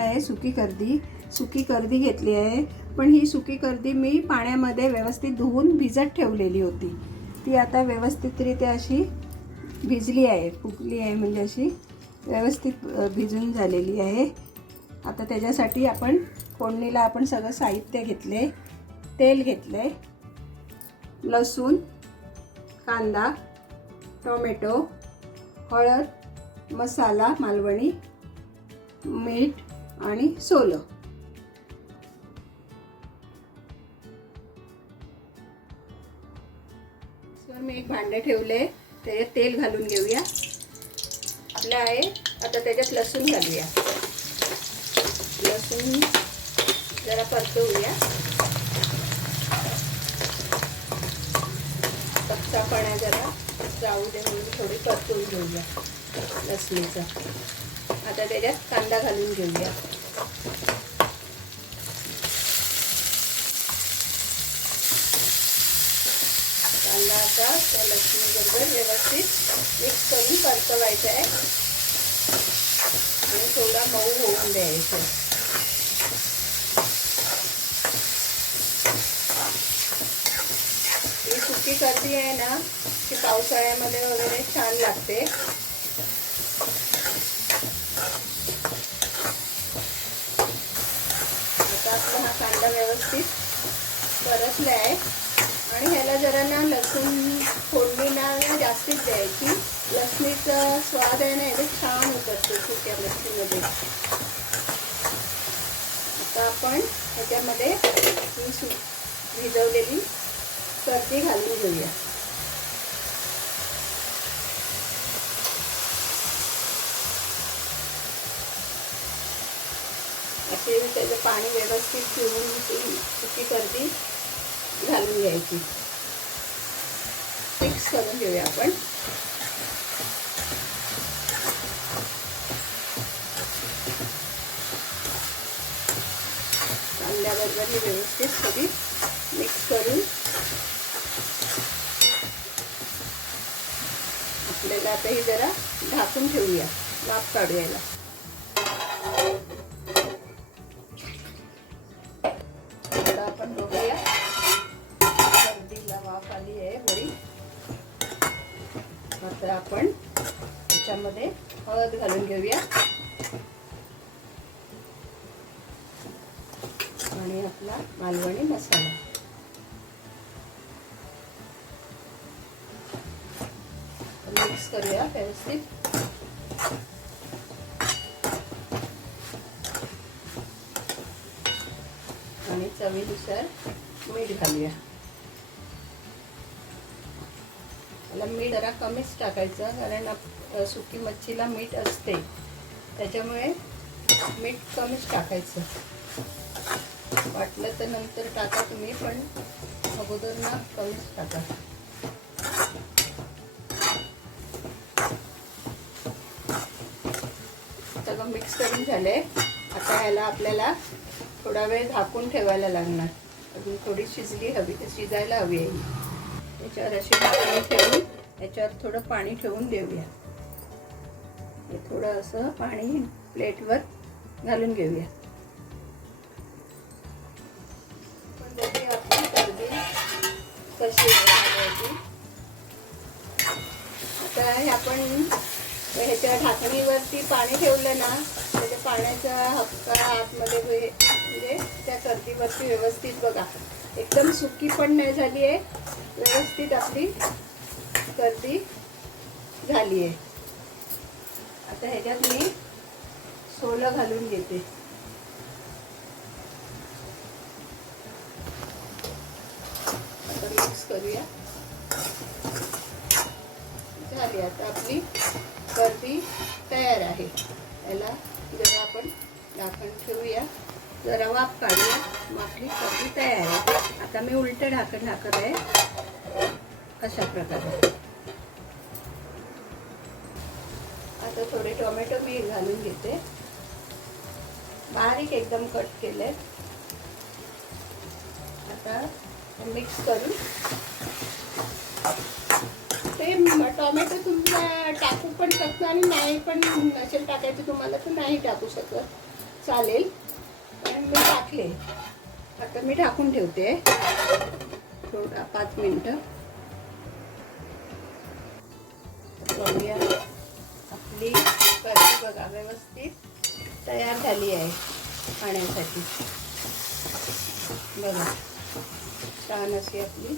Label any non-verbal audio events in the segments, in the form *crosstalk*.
आहे सुकी कर्दी सुकी कर्दी घेतली आहे. पण ही सुकी कर्दी मी पाण्यामध्ये व्यवस्थित धुवून भिजत ठेवलेली होती. ती आता व्यवस्थितरित्या अशी भिजली आहे फुगली आहे म्हणजे अशी व्यवस्थित भिजून झालेली आहे. आता त्याच्यासाठी आपण फोडणीला आपण सगळं साहित्य घेतले तेल घेतले लसूण कांदा टोमॅटो हळद मसाला मालवणी मीठ आणि सोलं. सर मी एक भांडे ठेवले. त्याच्यात तेल घालून घेऊया. आपलं आहे आता त्याच्यात लसूण घालूया. लसूण जरा परतवूया. कच्चापणा जरा जाऊ दे म्हणून थोडी परतवून घेऊया लसणीचा. आता त्याच्यात कांदा घालून घेऊया. कांदा आता त्या लक्ष्मीबरोबर व्यवस्थित मिक्स करून परतवायचा आहे. आणि थोडा मऊ होऊन द्यायचा ही सुकी कर्दी आहे ना ती पावसाळ्यामध्ये वगैरे छान लागते. आता आपला हा कांदा व्यवस्थित परतला आहे. आणि ह्याला जरा ना लसूण फोडणीला जास्तीच द्यायची. लसणीचा स्वाद आहे ना याचा छान उतरतो सुक्या लसणीमध्ये आता आपण ह्याच्यामध्ये ही सु भिजवलेली सर्दी घालून घेऊया. पाणी व्यवस्थित पिळून ती सुकी घालून घ्यायची. मिक्स करून घेऊया आपण. कांद्याबरोबर ही व्यवस्थित सगळी मिक्स करून आपल्याला आता ही जरा झाकून ठेवूया वाफ काढूयाला. मिक्स करूया व्यवस्थित. आणि चवीनुसार मीठ घालूया. मला मीठ जरा कमीच टाकायचं कारण सुकी मच्छीला मीठ असते. त्याच्यामुळे मीठ कमीच टाकायचं. वाटलं तर नंतर टाका तुम्ही पण अगोदर ना कमीच टाका. मिक्स करून झाले. आता याला आपल्याला थोडा वेळ झाकून ठेवायला लागणार. अजून थोडी शिजली हवी तर शिजायला हवी आहे. याच्यावर अशी झाकून ठेवून याच्यावर थोडं पाणी ठेवून देऊया. हे थोडं असं पाणी प्लेटवर घालून घेऊया. पण कशी आता हे आपण ह्याच्या ढाकणीवरती पाणी ठेवलं ना त्याच्या पाण्याचा हक्का आतमध्ये म्हणजे त्या कर्दीवरती व्यवस्थित बघा. एकदम सुकी पण नाही झाली आहे व्यवस्थित आपली कर्दी झाली आहे. आता ह्याच्यात मी सोलं घालून घेते. आता मिक्स करूया. झाली आता आपली बर्फी तयार आहे. याला जरा आपण झाकण ठेवूया. जरा वाफ काढूया. मग आपली तयार आहे. आता मी उलटं ढाकण ढाकत आहे. अशा प्रकारे. आता थोडे टोमॅटो मी घालून घेते. बारीक एकदम कट केले. आता मिक्स करून टोमॅटो तुम्हाला टाकू पण शकता आणि नाही पण नसेल टाकायचं तुम्हाला तर नाही टाकू शकत. चालेल. पण मी टाकले. आता मी टाकून ठेवते. थोडा पाच मिनटं. बघूया. आपली कढी बघा व्यवस्थित तयार झाली आहे खाण्यासाठी बघा. छान अशी आपली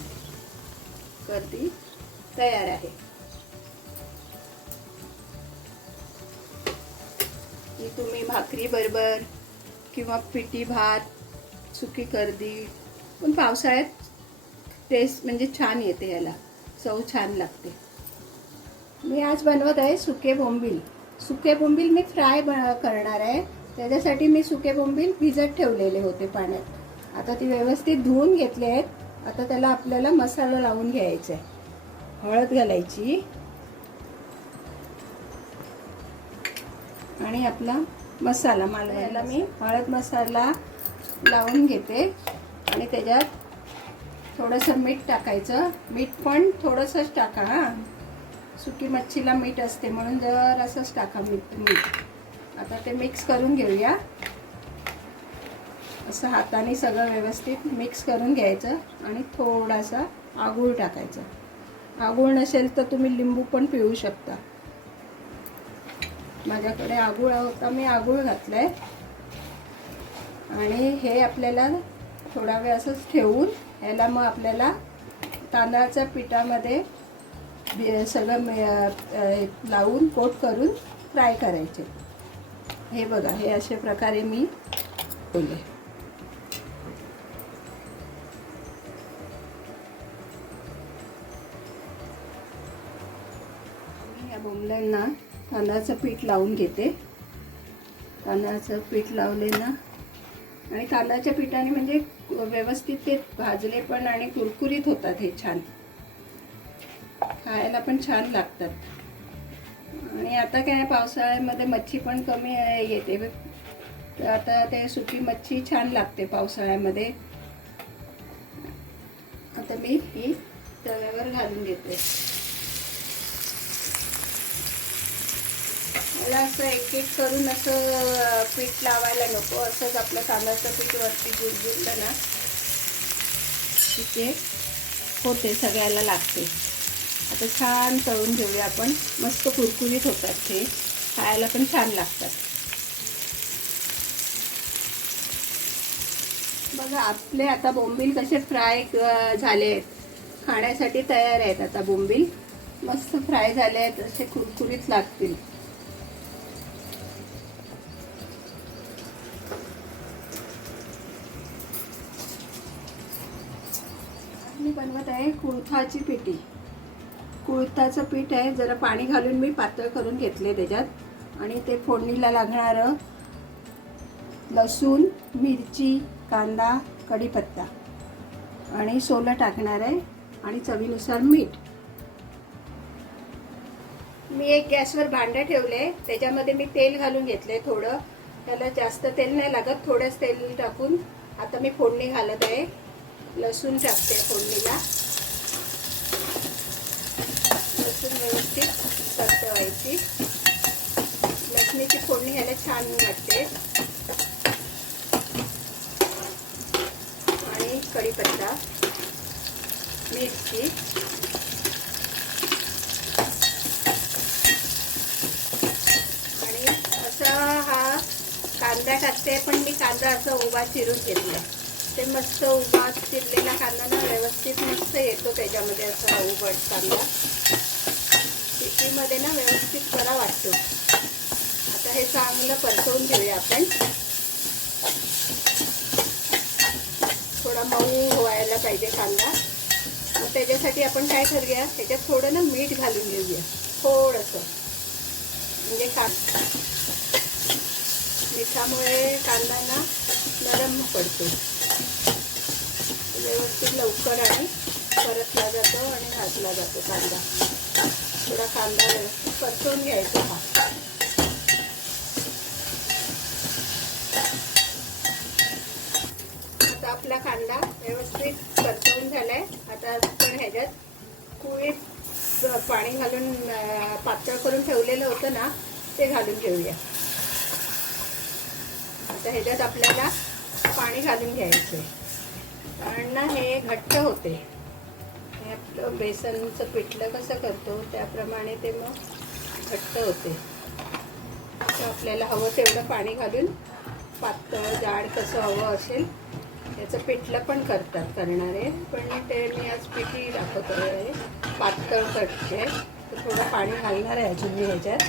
कधी तयार आहे. की तुम्ही भाकरी बरोबर किंवा पिठी भात सुकी कर्दी पण पावसाळ्यात टेस्ट म्हणजे छान येते याला. चव छान लागते. मी आज बनवत आहे सुके बोंबील. सुके बोंबील मी फ्राय ब- करणार आहे. त्याच्यासाठी मी सुके बोंबील भिजत ठेवलेले होते पाण्यात. आता ती व्यवस्थित धुवून घेतले आहेत. आता त्याला आपल्याला मसाला लावून घ्यायचा आहे. हळद घालायची. आणि आपला मसाला मला याला मी हळद मसाला लावून घेते. आणि त्याच्यात थोडंसं मीठ टाकायचं. मीठ पण थोडंसंच टाका हां. सुकी मच्छीला मीठ असते म्हणून जर असंच टाका मीठ मीठ आता ते मिक्स करून घेऊया. असं हाताने सगळं व्यवस्थित मिक्स करून घ्यायचं आणि थोडासा आगूळ टाकायचा. आगूळ नसेल तर तुम्ही लिंबू पण पिळू शकता. माझ्याकडे आगुळा होता मी आगूळ घातलाय. आणि हे आपल्याला थोडा वेळ असंच ठेवून ह्याला मग आपल्याला तांदळाच्या पिठामध्ये सगळं लावून कोट करून फ्राय करायचे. हे बघा हे अशा प्रकारे मी बोलले या बोंबल्यांना तांदळाचं पीठ लावून घेते. तांदळाचं पीठ लावले ना आणि तांदळाच्या पिठाने म्हणजे व्यवस्थित ते भाजले पण आणि कुरकुरीत होतात हे छान. खायला पण छान लागतात. आणि आता काय पावसाळ्यामध्ये मच्छी पण कमी येते. तर आता ते सुकी मच्छी छान लागते पावसाळ्यामध्ये. आता मी ही तव्यावर घालून घेते. मला असं एक एक करून असं पीठ लावायला नको. असंच आपलं तांदळाचं पीठ वरती गुरगुरलं ना तिथे होते सगळ्याला लागते. आता छान तळून घेऊया आपण. मस्त कुरकुरीत होतात ते. खायला पण छान लागतात. बघा आपले आता बोंबील कसे फ्राय झाले आहेत. खाण्यासाठी तयार आहेत आता बोंबील. मस्त फ्राय झाले आहेत असे कुरकुरीत लागतील. बनवत आहे कुळथाची पिठी. कुळथाचं पीठ आहे जरा पाणी घालून मी पातळ करून घेतले त्याच्यात. आणि ते फोडणीला लागणारं लसूण मिरची कांदा कढीपत्ता. आणि सोलं टाकणार आहे आणि चवीनुसार मीठ. मी एक गॅसवर भांडं ठेवले त्याच्यामध्ये मी तेल घालून घेतले थोडं. त्याला जास्त तेल नाही लागत थोडंच तेल टाकून. आता मी फोडणी घालत आहे. लसूण टाकते फोडणीला. लसूण व्यवस्थित परतवायची. लसणीची फोडणी ह्याला छान वाटते आणि कढीपत्ता मिरची. आणि असा हा कांदा टाकते पण मी कांदा असा उभा चिरून घेतला ते मस्त उभा चिरलेला कांदा ना व्यवस्थित मस्त येतो त्याच्यामध्ये असा उभट कांदा. शेतीमध्ये ना व्यवस्थित बरा वाटतो. आता हे चांगलं परतवून घेऊया आपण. थोडा मऊ व्हायला पाहिजे कांदा. मग त्याच्यासाठी आपण काय करूया त्याच्यात थोडं ना मीठ घालून घेऊया. थोडंसं. म्हणजे का मिठामुळे कांदा ना नरम पडतो. व्यवस्थित लवकर आणि परतला जातो आणि घातला जातो कांदा. थोडा कांदा व्यवस्थित परतवून घ्यायचा हा. आता आपला कांदा व्यवस्थित परतवून झालाय. आता आपण ह्याच्यात कुळीत पाणी घालून पातळ करून ठेवलेलं होतं ना ते घालून घेऊया. आता ह्याच्यात आपल्याला पाणी घालून घ्यायचं आहे अण्णा हे घट्ट होते. हे आपलं बेसनचं पिठलं कसं करतो त्याप्रमाणे ते मग घट्ट होते. तर आपल्याला हवं तेवढं पाणी घालून पातळ जाड कसं हवं असेल याचं पिठलं पण करतात करणारे. पण ते मी आज पिठी दाखवत आहे. पातळ करते. तर थोडं पाणी घालणार आहे अजून मी ह्याच्यात.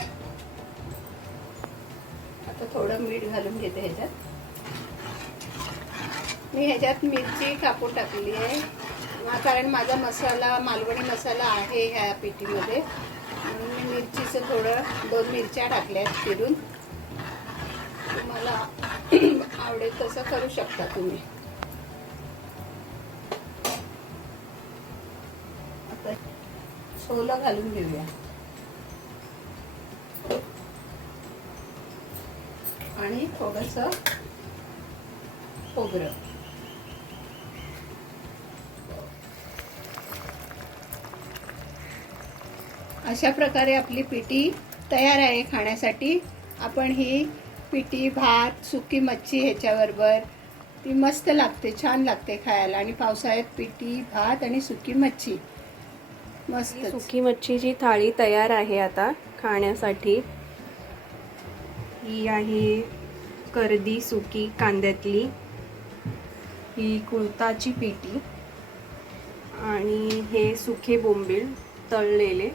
आता थोडं मीठ घालून घेते ह्याच्यात. मी ह्याच्यात मिरची कापून टाकली आहे. कारण माझा मसाला मालवणी मसाला आहे ह्या पिठीमध्ये म्हणून मी मिरचीचं थोडं दोन मिरच्या टाकल्या आहेत फिरून तुम्हाला *clears throat* आवडेल तसं करू शकता तुम्ही. आता सोलं घालून घेऊया. आणि थोडंसं खोबरं. अशा प्रकारे आपली पिठी तयार आहे खाण्यासाठी. आपण ही पिठी भात सुकी मच्छी ह्याच्याबरोबर ती मस्त लागते छान लागते खायला. आणि पावसाळ्यात पिठी भात आणि सुकी मच्छी. मस्त सुकी मच्छीची थाळी तयार आहे आता खाण्यासाठी ही आहे कर्दी सुकी कांद्यातली. ही कुळताची पिठी आणि हे सुखे बोंबील तळलेले.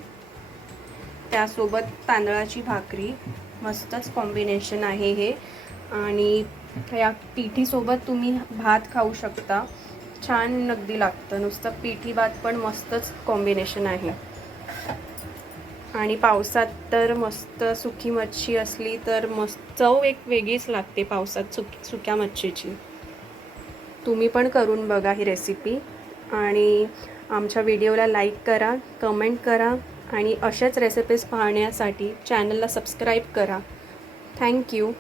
त्यासोबत तांदळाची भाकरी मस्तच कॉम्बिनेशन आहे हे. आणि या पिठीसोबत तुम्ही भात खाऊ शकता. छान नगदी लागतं. नुसतं पिठी भात पण मस्तच कॉम्बिनेशन आहे. आणि पावसात तर मस्त सुकी मच्छी असली तर मस्त चव एक वेगळीच लागते पावसात सुक सुक्या मच्छीची. तुम्ही पण करून बघा ही रेसिपी आणि आमच्या व्हिडिओला लाईक करा कमेंट करा. आणि अशाच रेसिपीज पाहण्यासाठी चॅनलला सबस्क्राईब करा. थँक्यू